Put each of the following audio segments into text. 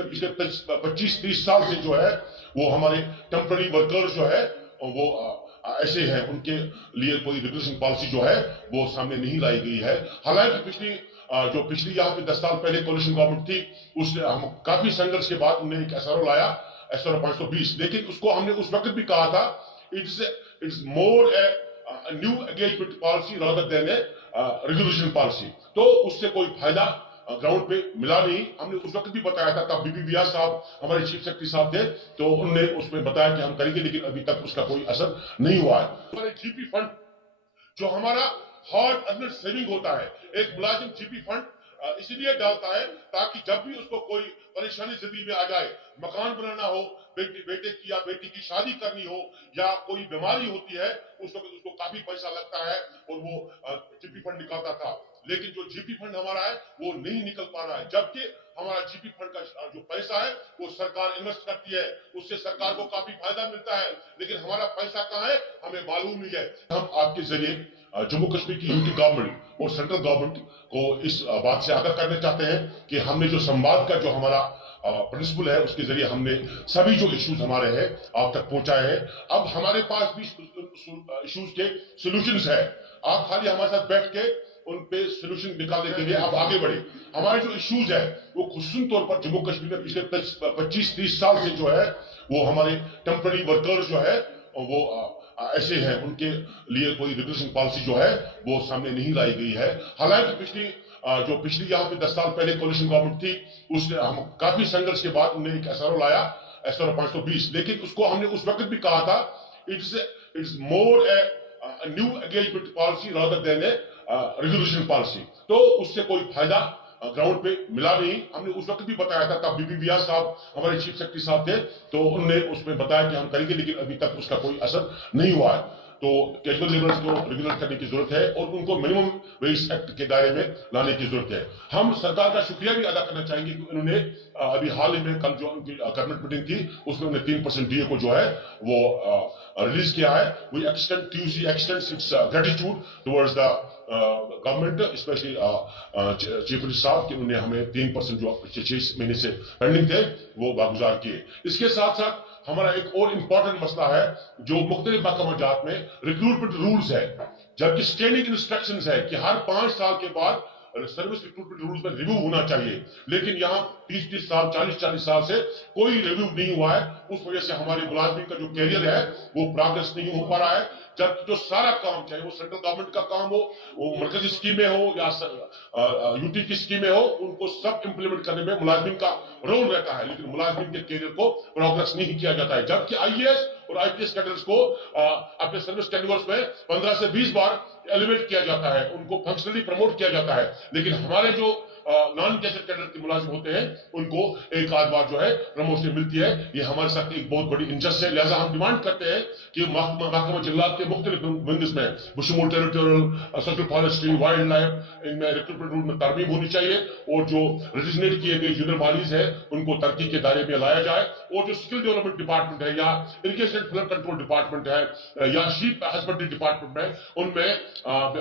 में पिछले 25-30 साल से जो है वो हमारे टेम्पररी वर्कर्स जो है वो ऐसे हैं, उनके लिए कोई रेगुलेशन पॉलिसी जो है वो सामने नहीं लाई गई है। हालांकि पिछली यहाँ पे 10 साल पहले कोलिशन गवर्नमेंट थी, उसने हम काफी संघर्ष के बाद उन्हें एक एसआरओ लाया, एसआरओ 520, लेकिन उसको हमने उस वक्त भी कहा था it's more a new engagement policy rather than A regulation policy. तो उससे कोई फायदा ग्राउंड पे मिला नहीं। हमने उस वक्त भी बताया था, तब बीपी व्यास साहब हमारे चीफ सेक्रेटरी साहब थे, तो उन्होंने उसमें बताया कि हम करेंगे, लेकिन अभी तक उसका कोई असर नहीं हुआ है। हमारे जीपी फंड जो हमारा हार्ड अर्नड सेविंग होता है, एक मुलाजिम जीपी फंड इसलिए डालता है ताकि जब भी उसको कोई परेशानी जिंदगी में आ जाए, मकान बनाना हो, बेटे की या बेटी की शादी करनी हो, या कोई बीमारी होती है, उस वक्त उसको काफी पैसा लगता है और वो जीपी फंड निकालता था। लेकिन जो जीपी फंड हमारा है वो नहीं निकल पा रहा है, जबकि हमारा जीपी फंड का जो पैसा है वो सरकार इन्वेस्ट करती है, उससे सरकार को काफी फायदा मिलता है, लेकिन हमारा पैसा कहाँ है हमें मालूम नहीं है। हम आपके जरिए जम्मू कश्मीर की यूटी गवर्नमेंट और सेंट्रल गवर्नमेंट को इस बात से आगाह करना चाहते हैं कि हमने जो संवाद का जो हमारा प्रिंसिपल है, उसके जरिए हमने सभी जो इश्यूज हमारे हैं आप तक पहुंचाए हैं। अब हमारे पास भी इश्यूज के सॉल्यूशंस है, आप खाली हमारे साथ बैठ के उन पे सोल्यूशन निकालने के लिए आप आगे बढ़े। हमारे जो इश्यूज है वो खुसूसन तौर पर जम्मू कश्मीर में पिछले 25-30 साल से जो है वो हमारे टेम्पररी वर्कर्स जो है वो ऐसे हैं, उनके लिए कोई रेगुलेशन पॉलिसी जो है वो सामने नहीं लाई गई है। हालांकि पिछली यहाँ पे 10 साल पहले कोलिशन गवर्नमेंट थी, उसने हम काफी संघर्ष के बाद उन्हें एक एसआरओ लाया, एसआरओ 520, लेकिन उसको हमने उस वक्त भी कहा था it's more a new engagement policy rather than A regulation policy. तो उससे कोई फायदा ग्राउंड पे मिला नहीं। हमने उस वक्त भी बताया था, तब बीपी व्यास साहब हमारे चीफ सेक्रेटरी साहब थे, तो उन्होंने उसमें बताया कि हम करेंगे, लेकिन अभी तक उसका कोई असर नहीं हुआ है। तो कैजुअल लेबर्स को रेगुलर करने की जरूरत है और उनको मिनिमम वेज एक्ट के दायरे में लाने की जरूरत है। हम सरकार का शुक्रिया भी अदा करना चाहेंगे कि उन्होंने अभी हाल ही में कल जो उनकी कैबिनेट मीटिंग थी उसमें उन्होंने 3% डीए को जो है वो रिलीज किया है। We extend TUC extends its gratitude towards the government, specially chief minister साहब कि उन्होंने हमें 3% जो पिछले 6 महीने से पेंडिंग थे वो वागुजार किए। इसके साथ साथ हमारा एक और इम्पोर्टेंट मसला है जो मुख्तलिफ महकमा जात में रिक्रूटमेंट रूल्स है, जबकि स्टैंडिंग इंस्ट्रक्शंस है कि हर 5 साल के बाद सर्विस रिक्रूटमेंट रूल्स में रिव्यू होना चाहिए, लेकिन यहाँ 30-30 साल 40-40 साल से कोई रिव्यू नहीं हुआ है। उस वजह से हमारे मुलाजमीन का जो कैरियर है वो प्रोग्रेस नहीं हो पा रहा है, जबकि जो सारा काम, चाहे वो सेंट्रल गवर्नमेंट का काम हो, वो मरकजी स्कीमें हो या यूटी की स्कीमें हो, उनको सब इंप्लीमेंट करने में मुलाजमीन का रोल रहता है, लेकिन मुलाजमीन के कैरियर को प्रोग्रेस नहीं किया जाता है। जबकि आईएएस और आईपीएस कैडर्स को अपने सर्विस टेन्योर्स में 15 से 20 बार एलिवेट किया जाता है, उनको फंक्शनली प्रमोट किया जाता है, लेकिन हमारे जो नॉन गैजेट कैडर के मुलाजिम होते हैं उनको एक आध बार जो है प्रमोशन मिलती है। ये हमारे साथ एक बहुत बड़ी इंजस्टिस है। लिहाजा हम डिमांड करते हैं कि महकमा जिल्लात के मुख्तलिफ विंग्स में बशमूल territorial, social forestry, wildlife, इनमें रिक्रूटमेंट रूल में तरमीम होनी चाहिए और जो रेजिग्नेट किए गए जूनियर बॉडीज है उनको तरक्की के दायरे में लाया जाए, और जो स्किल डेवलपमेंट डिपार्टमेंट है या irrigation and flood control department है या शीप हस्बेंड्री डिपार्टमेंट है उनमें,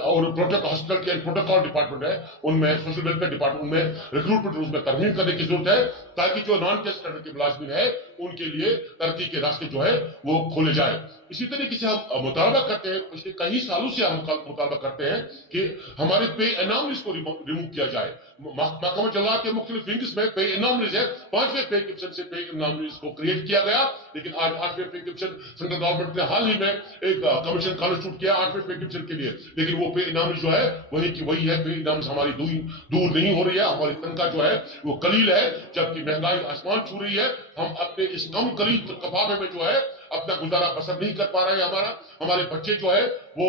और प्रोटेक्ट हॉस्पिटल के प्रोटोकॉल डिपार्टमेंट है उनमें, सोशल वेलफेयर डिपार्टमेंट में रिक्रूटमेंट रूल्स में तरमीम करने की जरूरत है, ताकि जो नॉन कैश कैडर के मुलाजिमीन है उनके लिए तरक्की के रास्ते जो है वो खोले जाए। इसी तरीके से हम मुतालबा करते हैं, पिछले कई सालों से हम मुतालबा करते हैं कि हमारे पे एनॉमलीज को रिमूव किया जाए। महकमा जिल्लात के मुख्तलिफ विंग्स में पे एनॉमलीज है, 5वें पे कमीशन से पे एनॉमलीज को क्रिएट किया गया, लेकिन आज 8वें पे कमीशन सेंट्रल गवर्नमेंट ने हाल ही में एक कमीशन कॉन्स्टिट्यूट किया 8वें पे कमीशन के लिए, लेकिन वो पे इनामी जो है वही की वही है। पे इनाम हमारी दूर नहीं हो रही है, हमारी तनख्वाह जो है वो कलील है, जबकि महंगाई आसमान छू रही है। हम अपने इस कम कलील कफाफे में जो है अपना गुजारा बसर नहीं कर पा रहे हैं। हमारे बच्चे जो है वो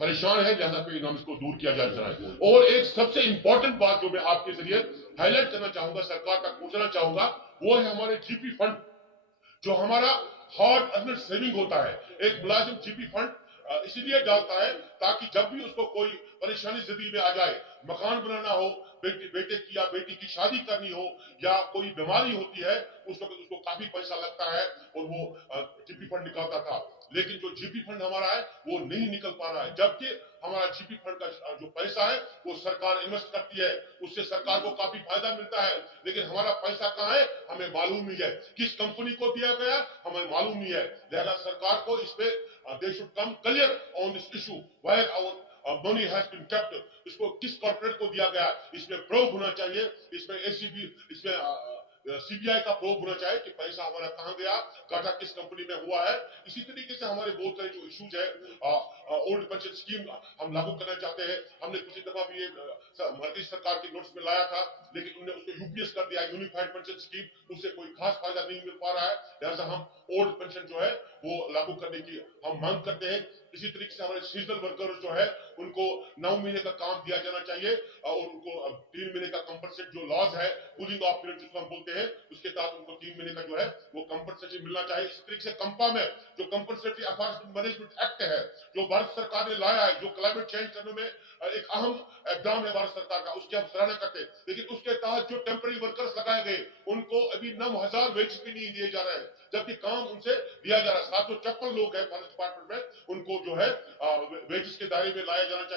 परेशान है, लिहाजा पे इनाम को दूर किया जा रहा है। और एक सबसे इंपॉर्टेंट बात जो मैं आपके जरिए हाईलाइट करना चाहूंगा, सरकार तक पहुंचना चाहूंगा, वो है हमारे जीपी फंड जो हमारा हार्ड अर्नड सेविंग होता है। एक मुलाजिम जीपी फंड इसलिए डालता है ताकि जब भी उसको कोई परेशानी जिंदगी में आ जाए, मकान बनाना हो, बेटे की या बेटी की शादी करनी हो, या कोई बीमारी होती है, उस वक्त उसको काफी पैसा लगता है और वो जीपी फंड निकालता था। लेकिन जो जीपी फंड हमारा है वो नहीं निकल पा रहा है, जबकि हमारा जीपी फंड का जो पैसा है वो सरकार इन्वेस्ट करती है, उससे सरकार को काफी फायदा मिलता है, लेकिन हमारा पैसा कहाँ है हमें मालूम नहीं है, किस कंपनी को दिया गया हमें मालूम नहीं है। लिहाजा सरकार को इस पे they should come clear on this issue where our money has been kept, इसको किस कॉर्पोरेट को दिया गया, इसमें प्रूव होना चाहिए, इसमें एसीबी, इसमें सीबीआई का प्रूव होना चाहिए कि पैसा हमारा कहां गया, घाटा किस कंपनी में हुआ है। इसी तरीके से हमारे बहुत सारे जो इश्यूज है, ओल्ड पेंशन स्कीम हम लागू करना चाहते हैं, हमने पिछली दफा भी ये भारतीय सरकार के नोट्स में लाया था, लेकिन उन्होंने उसको यूपीएस कर दिया, यूनिफाइड पेंशन स्कीम, उससे कोई खास फायदा नहीं मिल पा रहा है। लिहाजा हम ओल्ड पेंशन जो है वो लागू करने की हम मांग करते हैं। इसी तरीके से हमारे सीजनल वर्कर जो है उनको 9 महीने का काम दिया जाना चाहिए और उनको 3 महीने का कंपनसेट जो लॉज है, कूलिंग ऑफ पीरियड जिसको हम बोलते हैं, उसके तहत उनको 3 महीने का जो है वो कंपनसेशन मिलना चाहिए। इस तरीके से कंपा में जो कंपनसेटरी एफॉर्समेंट मैनेजमेंट एक्ट है जो भारत सरकार ने लाया है, जो क्लाइमेट चेंज करने में एक अहम इकदाम है भारत सरकार का, उसकी हम सराहना करते हैं, लेकिन उसके तहत जो टेम्पररी वर्कर्स लगाए गए उनको अभी 9,000 वेजेस भी नहीं दिए जा रहे हैं, जबकि काम उनसे दिया जा रहा है। 756 लोग हैं फॉरेस्ट डिपार्टमेंट में, उनको जो है वेजेस के दायरे में लाया जाना चाहिए।